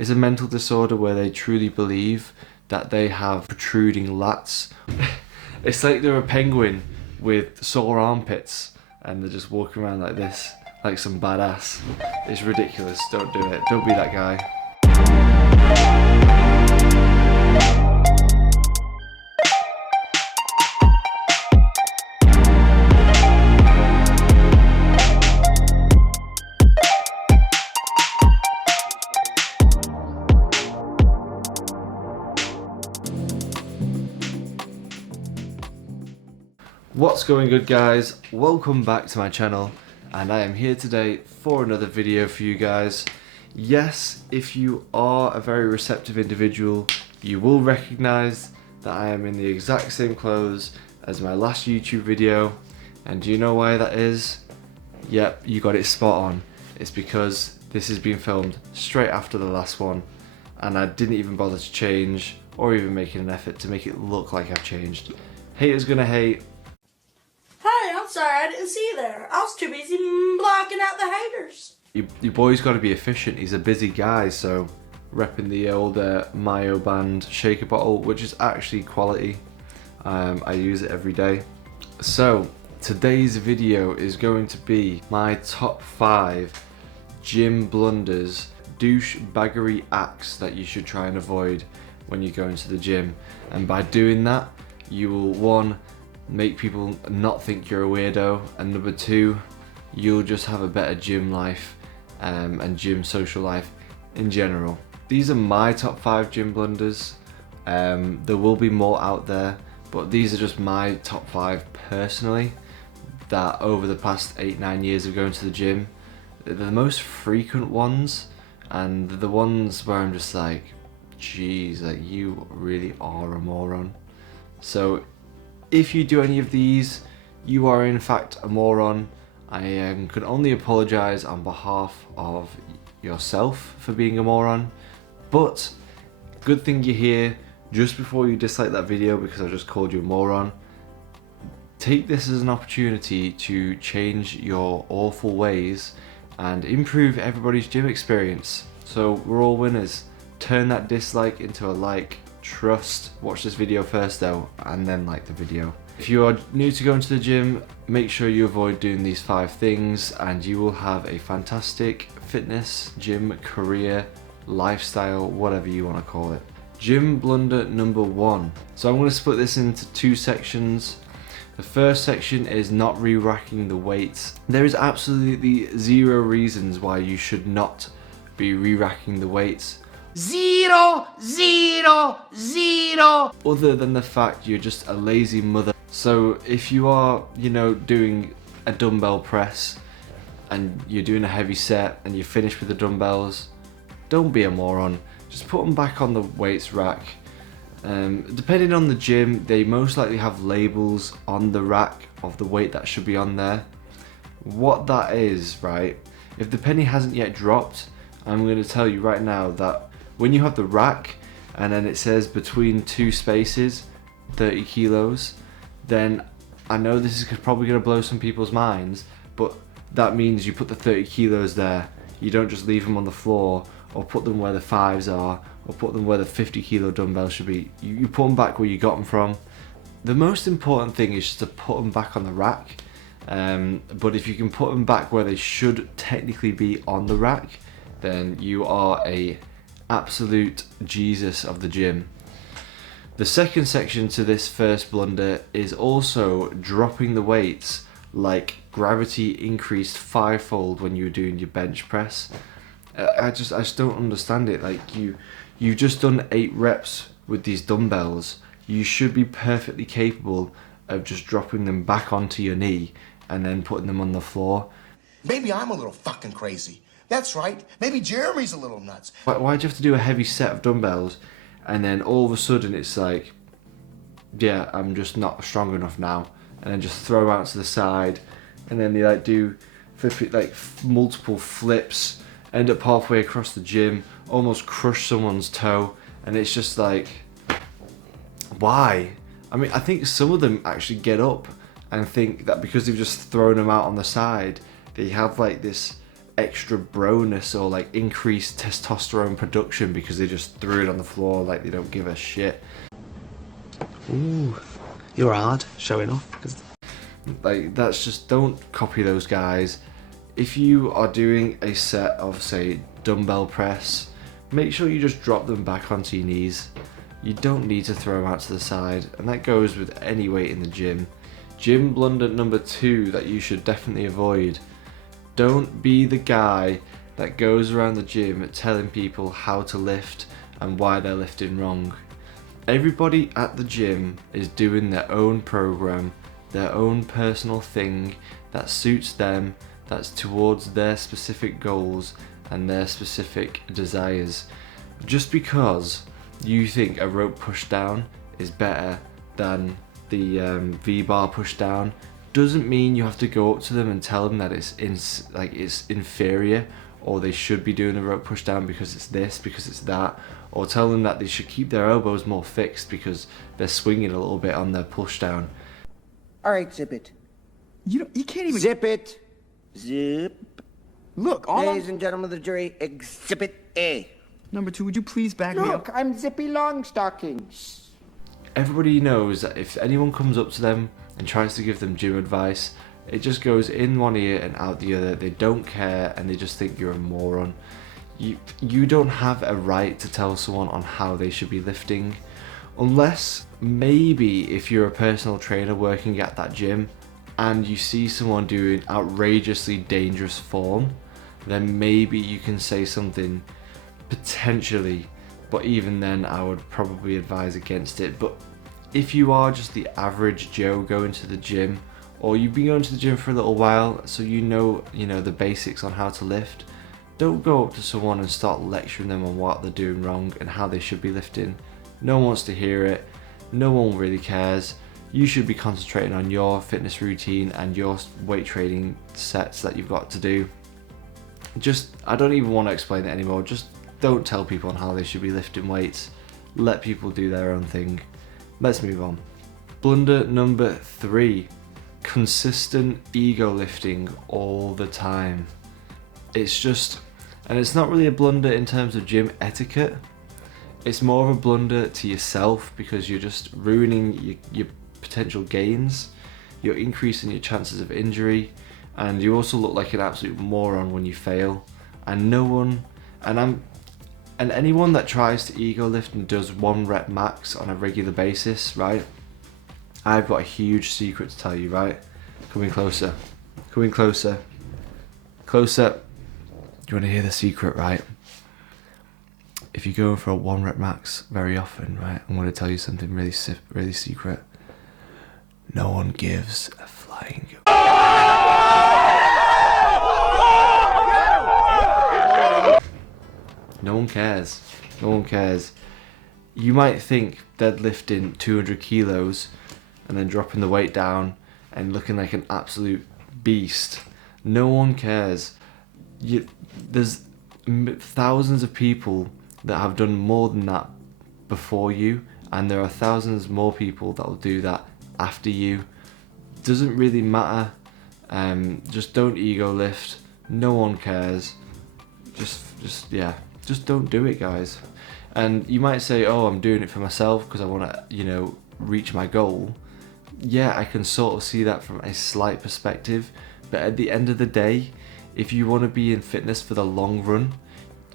It's a mental disorder where they truly believe that they have protruding lats. It's like they're a penguin with sore armpits and they're just walking around like this, like some badass. It's ridiculous. Don't do it. Don't be that guy. What's going good, guys? Welcome back to my channel, and I am here today for another video for you guys. Yes, if you are a very receptive individual, you will recognize that I am in the exact same clothes as my last YouTube video. And do you know why that is? Yep, you got it spot on. It's because this has been filmed straight after the last one, and I didn't even bother to change or even making an effort to make it look like I've changed. Haters gonna hate. Hey, I'm sorry I didn't see you there. I was too busy blocking out the haters. Your boy's got to be efficient. He's a busy guy, so repping the old MYOBAND shaker bottle, which is actually quality. I use it every day. So today's video is going to be my top 5 gym blunders, douche baggery acts that you should try and avoid when you go into the gym. And by doing that, you will, 1, make people not think you're a weirdo, and number 2, you'll just have a better gym life and gym social life in general. These are my top 5 gym blunders. There will be more out there, but these are just my top 5 personally, that over the past 8-9 years of going to the gym, they're the most frequent ones, and the ones where I'm just like, geez, like, you really are a moron. So if you do any of these, you are in fact a moron. I can only apologise on behalf of yourself for being a moron, but good thing you're here just before you dislike that video because I just called you a moron. Take this as an opportunity to change your awful ways and improve everybody's gym experience. So we're all winners. Turn that dislike into a like. Trust. Watch this video first though, and then like the video. If you are new to going to the gym, make sure you avoid doing these 5 things and you will have a fantastic fitness, gym, career, lifestyle, whatever you want to call it. Gym blunder number 1. So I'm going to split this into 2 sections. The first section is not re-racking the weights. There is absolutely 0 reasons why you should not be re-racking the weights. 0, 0, 0. Other than the fact you're just a lazy mother. So if you are, doing a dumbbell press and you're doing a heavy set and you're finished with the dumbbells, don't be a moron. Just put them back on the weights rack. Depending on the gym, they most likely have labels on the rack of the weight that should be on there. What that is, right? If the penny hasn't yet dropped, I'm going to tell you right now that when you have the rack and then it says between 2 spaces 30 kilos, then I know this is probably going to blow some people's minds, but that means you put the 30 kilos there. You don't just leave them on the floor or put them where the 5s are or put them where the 50 kilo dumbbells should be. You put them back where you got them from. The most important thing is just to put them back on the rack, but if you can put them back where they should technically be on the rack, then you are a absolute Jesus of the gym. The second section to this first blunder is also dropping the weights like gravity increased 5-fold when you were doing your bench press. I just don't understand it. Like, you've just done 8 reps with these dumbbells. You should be perfectly capable of just dropping them back onto your knee and then putting them on the floor. Maybe I'm a little fucking crazy. That's right. Maybe Jeremy's a little nuts. Why do you have to do a heavy set of dumbbells and then all of a sudden it's like, yeah, I'm just not strong enough now, and then just throw them out to the side, and then they do multiple flips, end up halfway across the gym, almost crush someone's toe, and it's just like, why? I mean, I think some of them actually get up and think that because they've just thrown them out on the side, they have like this extra broness or like increased testosterone production because they just threw it on the floor like they don't give a shit. Ooh, you're hard showing off. Like, that's just, don't copy those guys. If you are doing a set of, say, dumbbell press, make sure you just drop them back onto your knees. You don't need to throw them out to the side, and that goes with any weight in the gym. Gym blunder number 2 that you should definitely avoid. Don't be the guy that goes around the gym telling people how to lift and why they're lifting wrong. Everybody at the gym is doing their own program, their own personal thing that suits them, that's towards their specific goals and their specific desires. Just because you think a rope push down is better than the V-bar push down doesn't mean you have to go up to them and tell them that it's inferior, or they should be doing a rope push down because it's this, because it's that, or tell them that they should keep their elbows more fixed because they're swinging a little bit on their push down. All right, zip it. You can't even Zip it. Zip. look. All Ladies and gentlemen of the jury, exhibit A. Number 2, would you please back me up? Look, I'm Zippy Longstockings. Everybody knows that if anyone comes up to them and tries to give them gym advice, it just goes in one ear and out the other. They don't care and they just think you're a moron. You don't have a right to tell someone on how they should be lifting, unless maybe if you're a personal trainer working at that gym and you see someone doing outrageously dangerous form, then maybe you can say something potentially, but even then I would probably advise against it. But if you are just the average Joe going to the gym, or you've been going to the gym for a little while, so you know the basics on how to lift, don't go up to someone and start lecturing them on what they're doing wrong and how they should be lifting. No one wants to hear it. No one really cares. You should be concentrating on your fitness routine and your weight training sets that you've got to do. I don't even want to explain it anymore. Just don't tell people on how they should be lifting weights. Let people do their own thing. Let's move on. Blunder number 3. Consistent ego lifting all the time. And it's not really a blunder in terms of gym etiquette. It's more of a blunder to yourself because you're just ruining your potential gains. You're increasing your chances of injury, and you also look like an absolute moron when you fail. And anyone that tries to ego lift and does 1 rep max on a regular basis, right? I've got a huge secret to tell you, right? Coming closer. Coming closer. Closer. You want to hear the secret, right? If you go for a 1 rep max very often, right? I'm going to tell you something really secret. No one gives a flying. No one cares. No one cares. You might think deadlifting 200 kilos and then dropping the weight down and looking like an absolute beast. No one cares. There's thousands of people that have done more than that before you, and there are thousands more people that will do that after you. Doesn't really matter. Just don't ego lift. No one cares. Just don't do it, guys. And you might say, oh, I'm doing it for myself because I want to, reach my goal. Yeah, I can sort of see that from a slight perspective, but at the end of the day, if you want to be in fitness for the long run,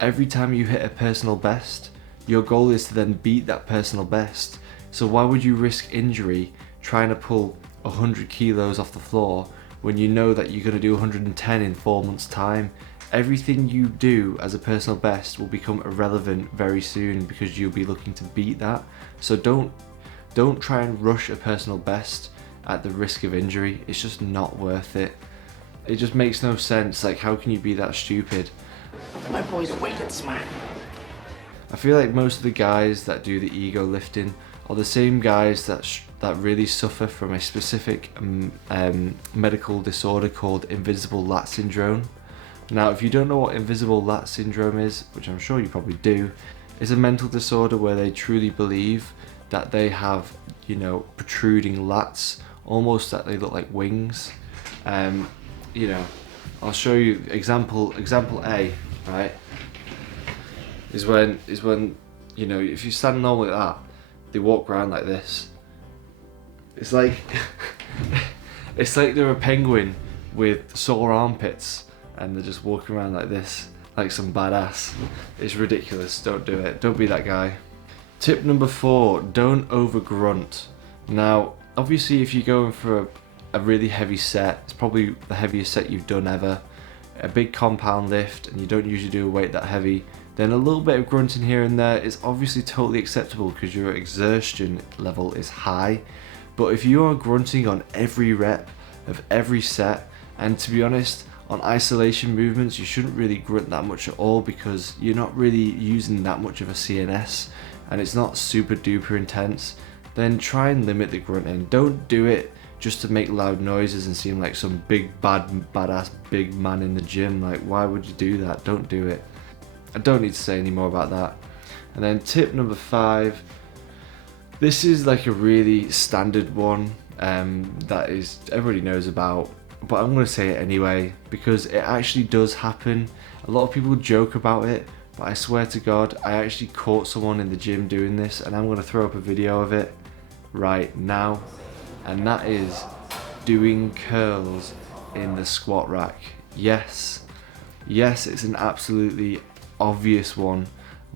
every time you hit a personal best, your goal is to then beat that personal best. So why would you risk injury trying to pull 100 kilos off the floor when you know that you're going to do 110 in 4 months' time? Everything you do as a personal best will become irrelevant very soon because you'll be looking to beat that. So don't try and rush a personal best at the risk of injury. It's just not worth it. It just makes no sense. Like, how can you be that stupid? My boy's wicked smart. I feel like most of the guys that do the ego lifting are the same guys that really suffer from a specific medical disorder called invisible lat syndrome. Now, if you don't know what invisible lat syndrome is, which I'm sure you probably do, it's a mental disorder where they truly believe that they have, protruding lats, almost that they look like wings. I'll show you example A, right? Is when you know, if you stand normally like that, they walk around like this. It's like it's like they're a penguin with sore armpits and they're just walking around like this, like some badass. It's ridiculous. Don't do it. Don't be that guy. Tip number 4, don't over grunt. Now, obviously if you're going for a really heavy set, it's probably the heaviest set you've done ever, a big compound lift, and you don't usually do a weight that heavy, then a little bit of grunting here and there is obviously totally acceptable because your exertion level is high. But if you are grunting on every rep of every set, and to be honest, on isolation movements you shouldn't really grunt that much at all because you're not really using that much of a CNS and it's not super duper intense, then try and limit the grunting. Don't do it just to make loud noises and seem like some big badass big man in the gym. Like, why would you do that? Don't do it. I don't need to say any more about that. And then tip number 5, this is like a really standard one that is everybody knows about, but I'm going to say it anyway because it actually does happen. A lot of people joke about it, but I swear to God, I actually caught someone in the gym doing this, and I'm going to throw up a video of it right now, and that is doing curls in the squat rack. Yes, it's an absolutely obvious one.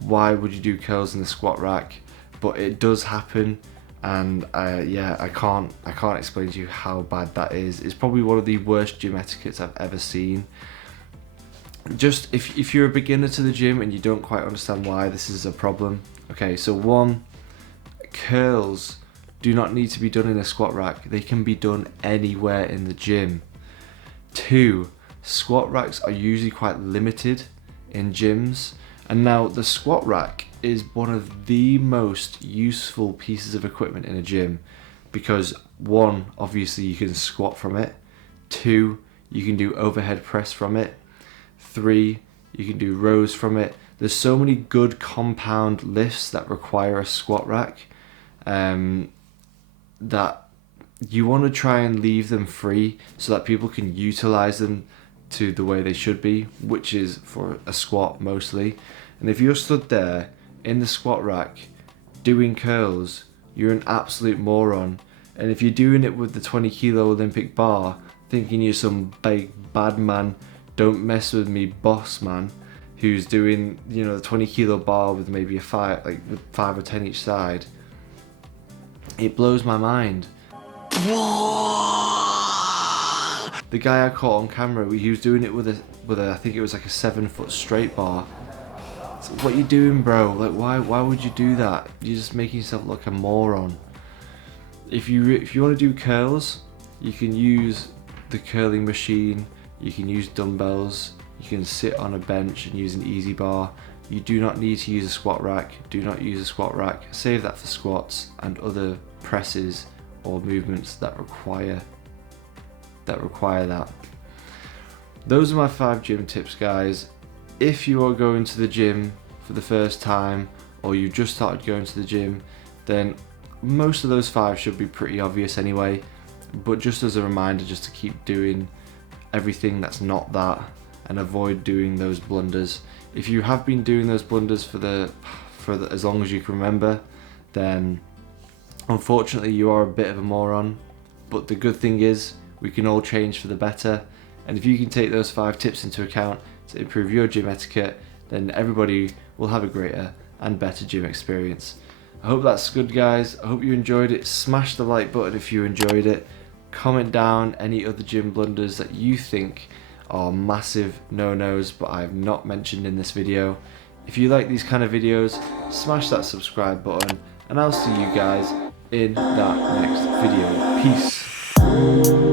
Why would you do curls in the squat rack? But it does happen, and yeah, I can't explain to you how bad that is. It's probably one of the worst gym etiquettes I've ever seen. Just if you're a beginner to the gym and you don't quite understand why this is a problem. Okay, so 1, curls do not need to be done in a squat rack. They can be done anywhere in the gym. 2, squat racks are usually quite limited in gyms. And now the squat rack is one of the most useful pieces of equipment in a gym because 1, obviously you can squat from it. 2, you can do overhead press from it. 3, you can do rows from it. There's so many good compound lifts that require a squat rack that you want to try and leave them free so that people can utilize them to the way they should be, which is for a squat mostly. And if you're stood there in the squat rack doing curls, you're an absolute moron. And if you're doing it with the 20 kilo Olympic bar, thinking you're some big bad man, don't mess with me boss man, who's doing, you know, the 20 kilo bar with maybe a 5 or 10 each side, it blows my mind. The guy I caught on camera, he was doing it with a I think it was like a 7-foot straight bar. So what you doing, bro? Like, why would you do that? You're just making yourself look a moron. If you want to do curls, you can use the curling machine. You can use dumbbells. You can sit on a bench and use an easy bar. You do not need to use a squat rack. Do not use a squat rack. Save that for squats and other presses or movements that require that. Those are my 5 gym tips, guys. If you are going to the gym for the first time or you just started going to the gym, then most of those 5 should be pretty obvious anyway, but just as a reminder, just to keep doing everything that's not that and avoid doing those blunders. If you have been doing those blunders for as long as you can remember, then unfortunately you are a bit of a moron, but the good thing is we can all change for the better, and if you can take those 5 tips into account to improve your gym etiquette, then everybody will have a greater and better gym experience. I hope that's good, guys. I hope you enjoyed it. Smash the like button if you enjoyed it. Comment down any other gym blunders that you think are massive no-nos but I've not mentioned in this video. If you like these kind of videos, smash that subscribe button, and I'll see you guys in that next video. Peace.